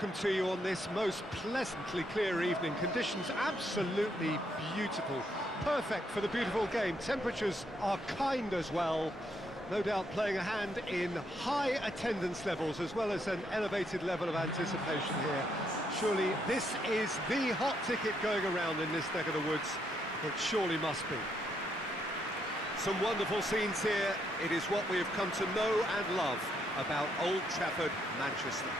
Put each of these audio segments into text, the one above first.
welcome to you on this most pleasantly clear evening. Conditions absolutely beautiful, perfect for the beautiful game. Temperatures are kind as well, no doubt playing a hand in high attendance levels as well as an elevated level of anticipation here. Surely this is the hot ticket going around in this neck of the woods. It surely must be. Some wonderful scenes here. It is what we have come to know and love about Old Trafford, Manchester.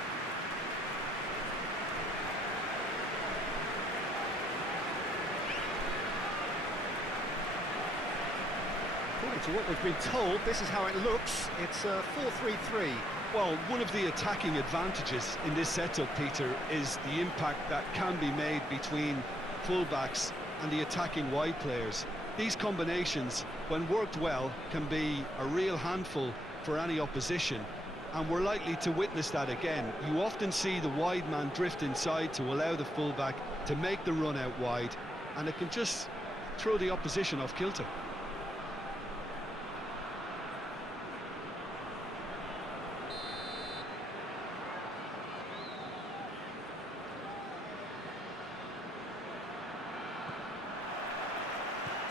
According to what we've been told, this is how it looks. It's 4-3-3. Well, one of the attacking advantages in this setup, Peter, is the impact that can be made between fullbacks and the attacking wide players. These combinations, when worked well, can be a real handful for any opposition, and we're likely to witness that again. You often see the wide man drift inside to allow the fullback to make the run out wide, and it can just throw the opposition off kilter.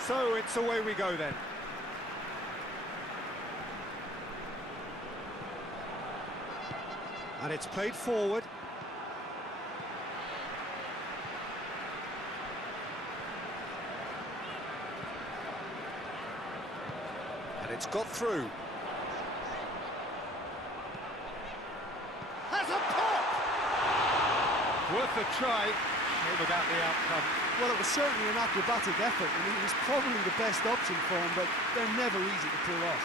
So it's away we go then. And it's played forward. And it's got through. Has a pop! Worth a try. Shame about the outcome. Well, it was certainly an acrobatic effort. I mean, it was probably the best option for him, but they're never easy to pull off.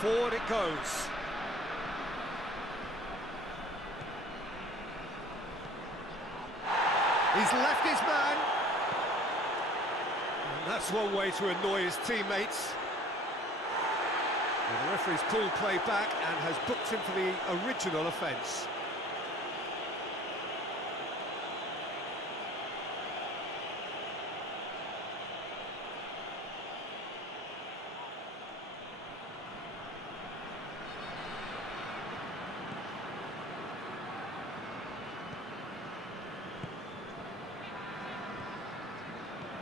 Forward it goes. He's left his man. And that's one way to annoy his teammates. And the referee's pulled play back and has booked him for the original offence.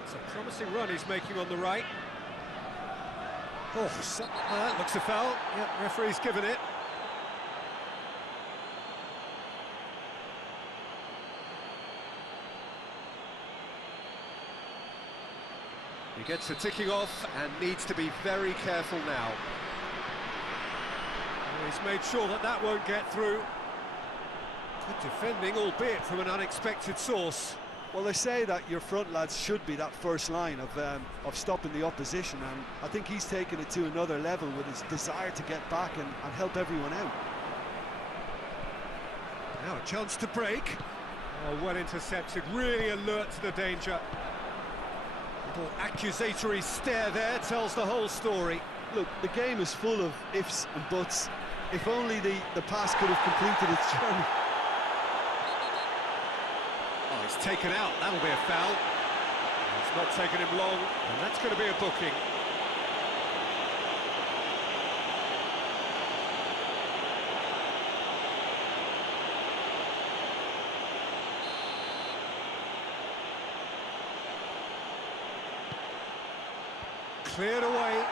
It's a promising run he's making on the right. Oh, that looks a foul. Yep, referee's given it. He gets the ticking off and needs to be very careful now. Oh, he's made sure that that won't get through. Good defending, albeit from an unexpected source. Well, they say that your front lads should be that first line of stopping the opposition, and I think he's taken it to another level with his desire to get back and help everyone out. Now a chance to break. Oh, well intercepted, really alert to the danger. Little accusatory stare there tells the whole story. Look, the game is full of ifs and buts. If only the pass could have completed its journey. Oh, he's taken out, that'll be a foul. It's not taken him long, and that's going to be a booking. Cleared away.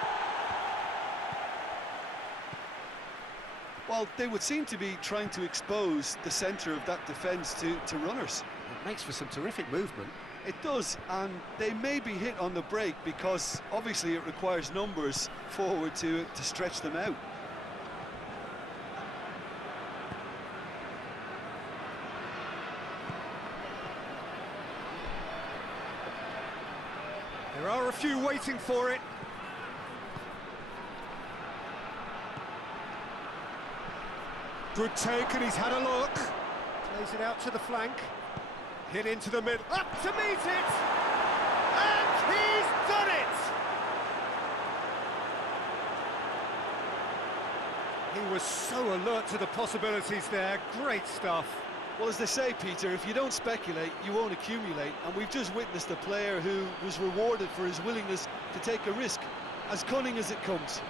Well, they would seem to be trying to expose the centre of that defence to runners. It makes for some terrific movement. It does, and they may be hit on the break because obviously it requires numbers forward to stretch them out. There are a few waiting for it. Good take, and he's had a look. Plays it out to the flank. Hit into the middle. Up to meet it! And he's done it! He was so alert to the possibilities there. Great stuff. Well, as they say, Peter, if you don't speculate, you won't accumulate. And we've just witnessed a player who was rewarded for his willingness to take a risk, as cunning as it comes.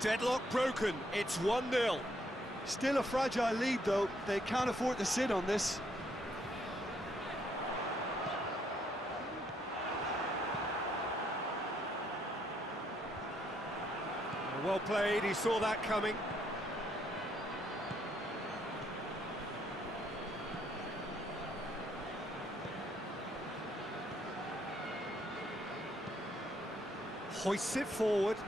Deadlock broken, it's 1-0. Still a fragile lead, though. They can't afford to sit on this. Well played, he saw that coming. Hoists it forward.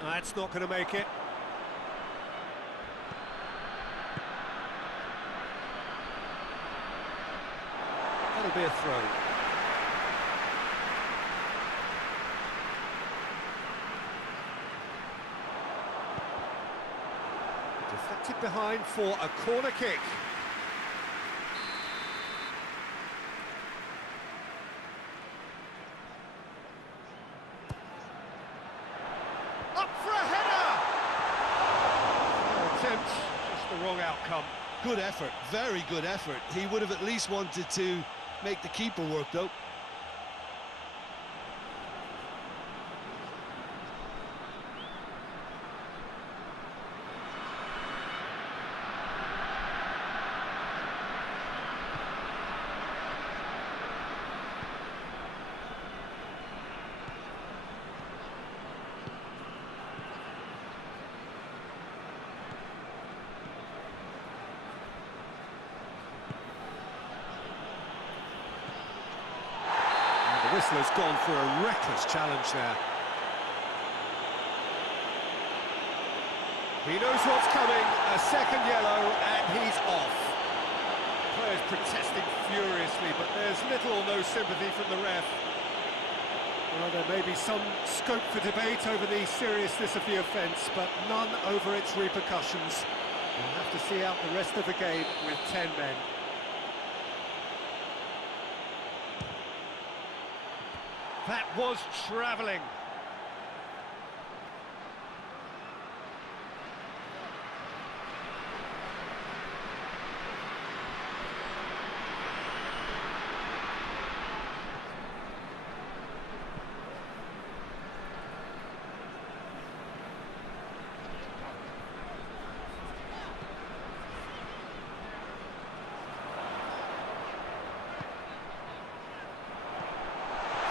That's not going to make it. That'll be a throw. Deflected behind for a corner kick. Just the wrong outcome. Good effort, very good effort. He would have at least wanted to make the keeper work, though. The whistler's gone for a reckless challenge there. He knows what's coming, a second yellow, and he's off. Players protesting furiously, but there's little or no sympathy from the ref. Well, there may be some scope for debate over the seriousness of the offence, but none over its repercussions. We'll have to see out the rest of the game with 10 men. That was travelling.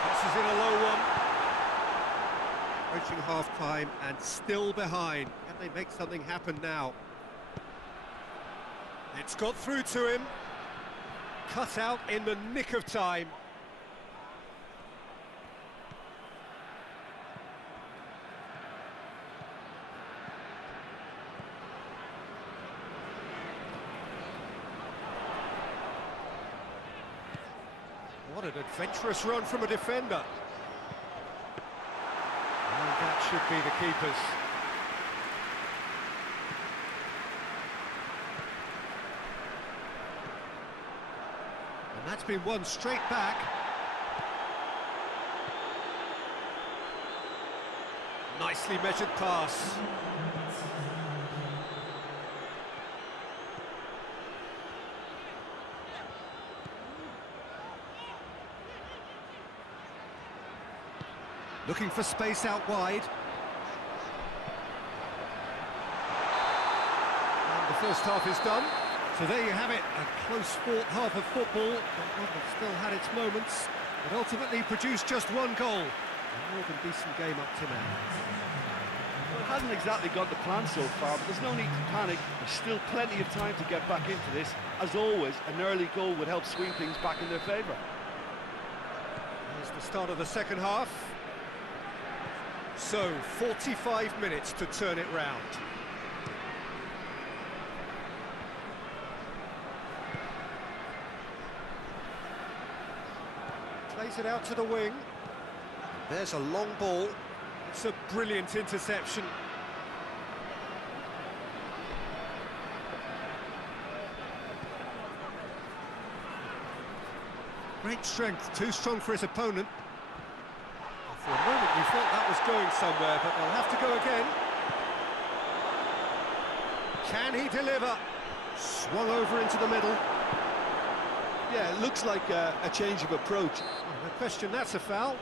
This is in a low one. Approaching half-time and still behind. Can they make something happen now? It's got through to him. Cut out in the nick of time. What an adventurous run from a defender. And that should be the keeper's. And that's been won straight back. Nicely measured pass. Looking for space out wide. And the first half is done. So there you have it, a close-fought half of football. That still had its moments, but ultimately produced just one goal. A more than decent game up to now. Well, it hasn't exactly got the plan so far, but there's no need to panic. There's still plenty of time to get back into this. As always, an early goal would help swing things back in their favour. Here's the start of the second half. So, 45 minutes to turn it round. Plays it out to the wing. There's a long ball. It's a brilliant interception. Great strength, too strong for his opponent. For a moment you thought that was going somewhere, but they'll have to go again. Can he deliver? Swung over into the middle. Yeah, it looks like a change of approach. No question, that's a foul.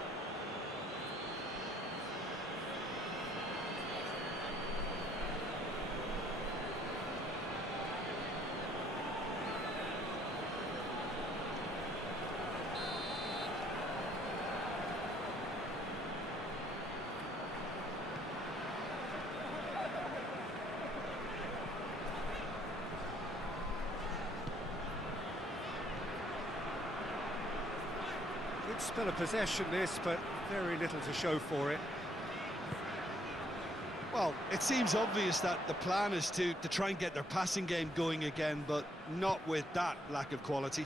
Good spell of possession this, but very little to show for it. Well, it seems obvious that the plan is to try and get their passing game going again, but not with that lack of quality.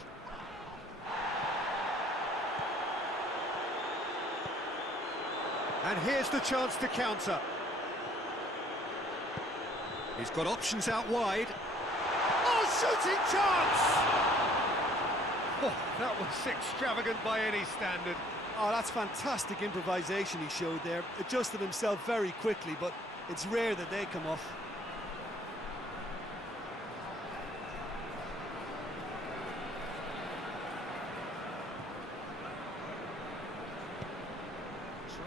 And here's the chance to counter. He's got options out wide. Oh, shooting chance! Oh, that was extravagant by any standard. Oh, that's fantastic improvisation he showed there. Adjusted himself very quickly, but it's rare that they come off.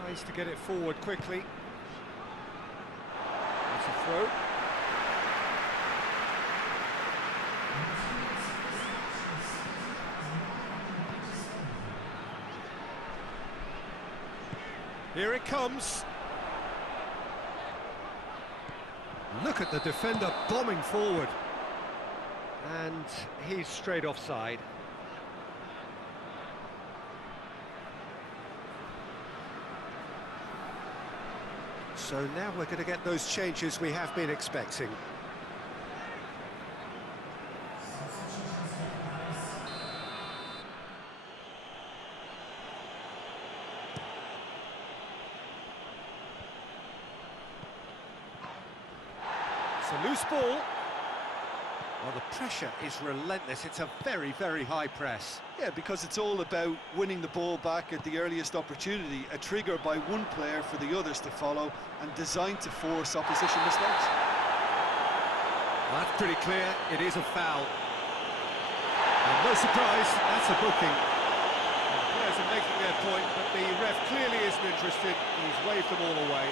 Tries to get it forward quickly. That's a throw. Here it comes. Look at the defender bombing forward. And he's straight offside. So now we're going to get those changes we have been expecting. A loose ball. Well, the pressure is relentless. It's a very, very high press. Yeah, because it's all about winning the ball back at the earliest opportunity, a trigger by one player for the others to follow, and designed to force opposition mistakes. Well, that's pretty clear. It is a foul. And no surprise, that's a booking. The players are making their point, but the ref clearly isn't interested. He's waved them all away.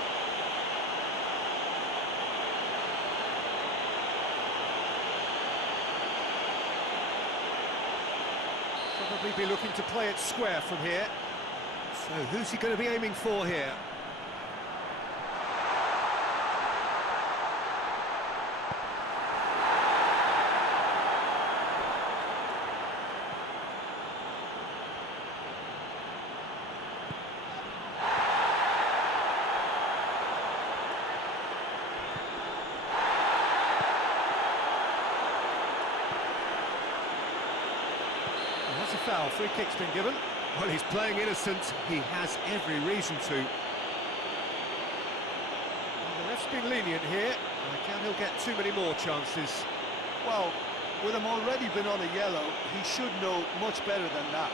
Probably be looking to play it square from here. So who's he going to be aiming for here? That's a foul. Free kick's been given. Well, he's playing innocent. He has every reason to. Well, the ref's been lenient here. I doubt he'll get too many more chances. Well, with him already been on a yellow, he should know much better than that.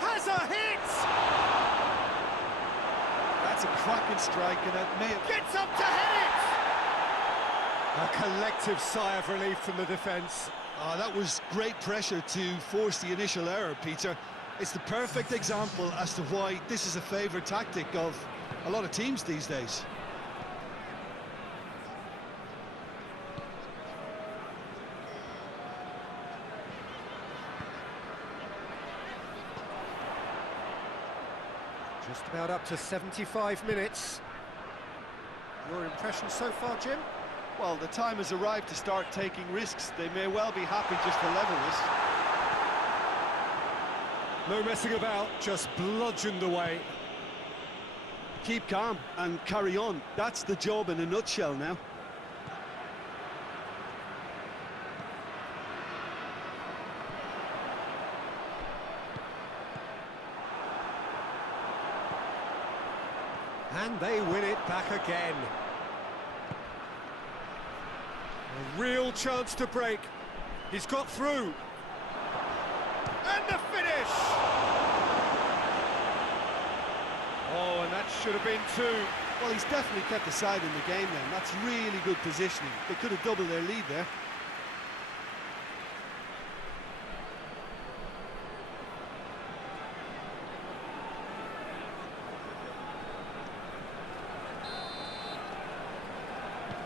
Has a hit! That's a cracking strike, and it may have... Gets up to hit it! A collective sigh of relief from the defence. Oh, that was great pressure to force the initial error, Peter. It's the perfect example as to why this is a favourite tactic of a lot of teams these days. Just about up to 75 minutes. Your impression so far, Jim? Well, the time has arrived to start taking risks. They may well be happy just to level this. No messing about, just bludgeoned away. Keep calm and carry on. That's the job in a nutshell now. And they win it back again. A real chance to break. He's got through. And the finish! Oh, and that should have been two. Well, he's definitely kept the side in the game then. That's really good positioning. They could have doubled their lead there.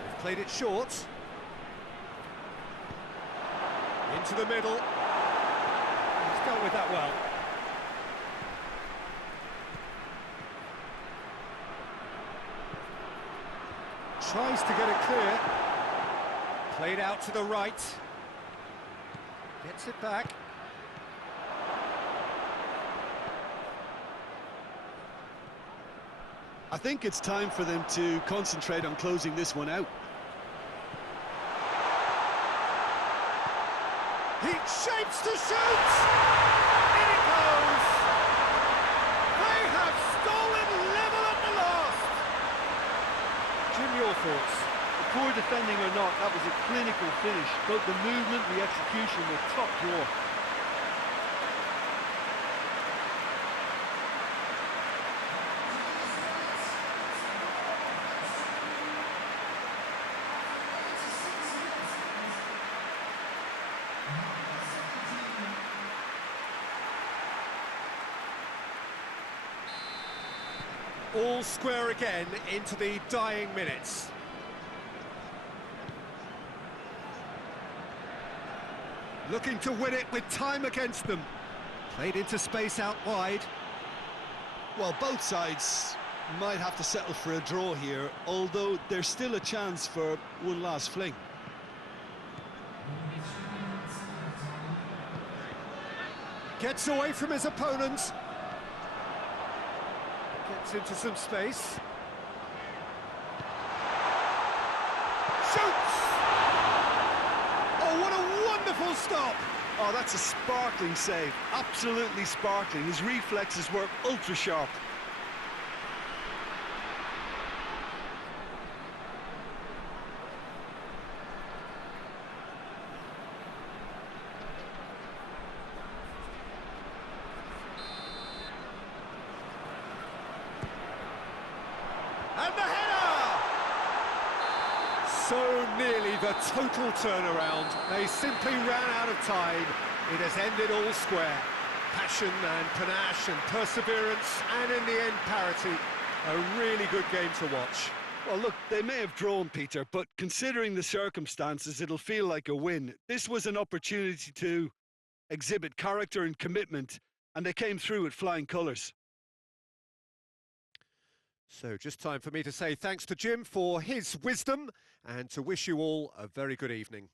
They've played it short. Into the middle. He's dealt with that well. Tries to get it clear. Played out to the right. Gets it back. I think it's time for them to concentrate on closing this one out. He shapes to shoot! In it goes! They have stolen level at the last! Jim, your thoughts? Poor defending or not, that was a clinical finish. Both the movement and the execution were top draw. All square again into the dying minutes. Looking to win it with time against them. Played into space out wide. Well, both sides might have to settle for a draw here, although there's still a chance for one last fling. Gets away from his opponent. Gets into some space. Shoots! Oh, what a wonderful stop! Oh, that's a sparkling save. Absolutely sparkling. His reflexes were ultra sharp. And the header! So nearly the total turnaround. They simply ran out of time. It has ended all square. Passion and panache and perseverance, and in the end, parity. A really good game to watch. Well, look, they may have drawn, Peter, but considering the circumstances, it'll feel like a win. This was an opportunity to exhibit character and commitment, and they came through with flying colours. So just time for me to say thanks to Jim for his wisdom and to wish you all a very good evening.